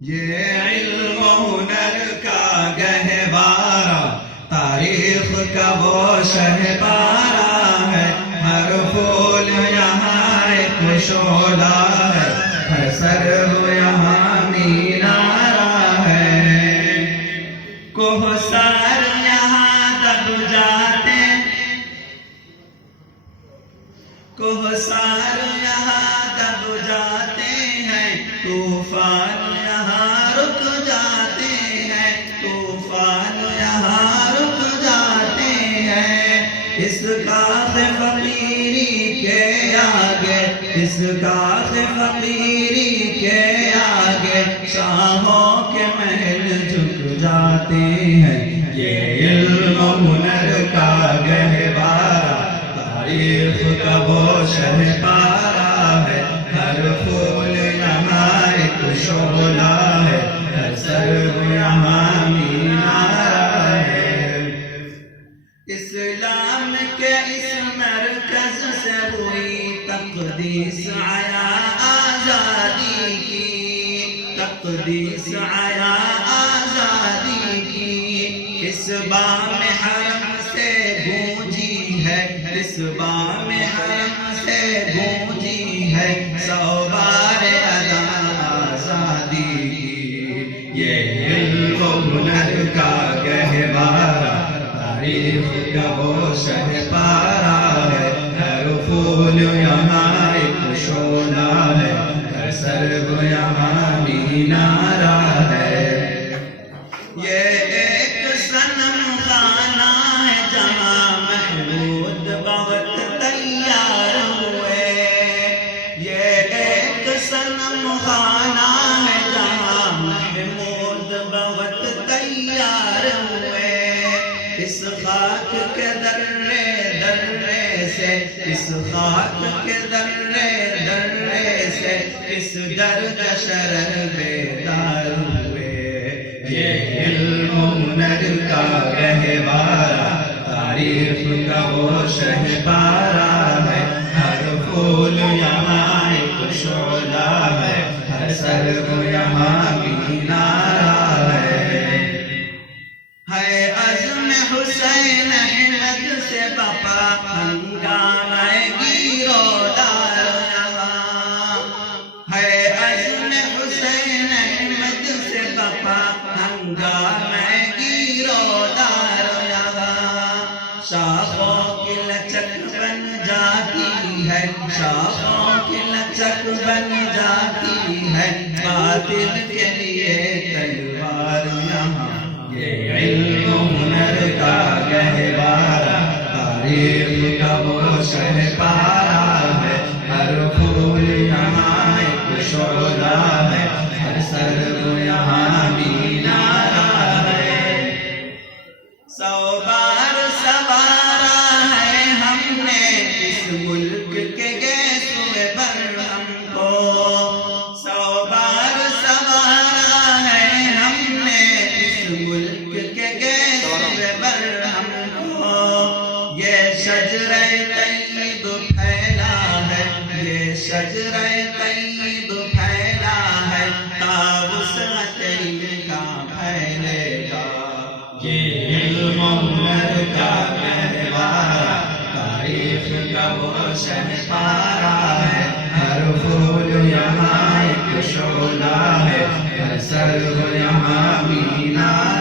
یہ علم و ہنر کا گہوارہ، تاریخ کا وہ شہپارہ ہے، ہر پھول یہاں ایک شعلہ ہے، ہر سرو یہاں مینارہ ہے، کوہسار یہاں دب جاتے، کوہسار یہاں دب جاتے ہیں، طوفان یہاں رک جاتے ہیں، طوفان یہاں رک جاتے ہیں، اس کاخ فقیری کے آگے، اس کاخ فقیری کے آگے شاہوں کے محل جھک جاتے ہیں، یہ علم و ہنر کا گہوارہ، تاریخ کا وہ شہپارہ ہے، ہر پھول یہاں ایک شعلہ ہے، ہر سرو یہاں مینارہ ہے، اسلام کے اس مرکز سے ہوئی تقدیس آیا آزادی کی، تقدیس آیا آزادی کی، اس بام حرم سے گونجی ہے، اس بام حرم سے گونجی ہے، سو بار ادا آزادی کی، یہ علم و ہنر کا گہوارہ، تاریخ کا وہ شہپارہ ہے، ہر پھول یہاں ایک شعلہ ہے، ہر سرو یہاں مینارہ ہے، یہ ایک صنم خانہ ہے جہاں محمود بہت تیار ہوئے، یہ ایک صنم خانہ ہے جہاں محمود بہت تیار ہوئے، اس خاک کے درے درے سے، اس خاک کے درے درے سے اس درد شرر بیدار ہوئے، یہ علم و ہنر کا گہوارہ، تاریخ کا وہ شہپارہ ہے، ہر پھول یہاں ایک شعلہ ہے، ہر سرو یہاں مینارہ ہے، عزم حسین احمد سے بپا ہنگامہ گیرودار یہاں، ہے عزم حسین احمد سے بپا ہنگامہ گیرودار یہاں، شاخوں کی لچک بن جاتی ہے، شاخوں کی لچک بن جاتی ہے، باطل کے لیے تلوار یہاں، یہ علم و ہنر کا گہوارہ، تاریخ کا وہ شہپارہ ہے، ہر پھول یہاں ایک شعلہ ہے، ہر سرو یہاں مینارہ ہے، سو بار سوارا ہے ہم نے اس ملک کے گیسوئے برہم کو، سو بار سوارا ہے ہم نے اس ملک کے گیسوئے برہم کو، یہ شجرہ طیب پھیلا ہے، یہ شجرہ طیب پھیلا ہے، تا وسعت علم کا پھیلے گا، یہ علم و ہنر کا گہوارہ، تاریخ کا وہ شہپارہ ہے، ہر پھول یہاں ایک شعلہ ہے، ہر سرو یہاں مینارہ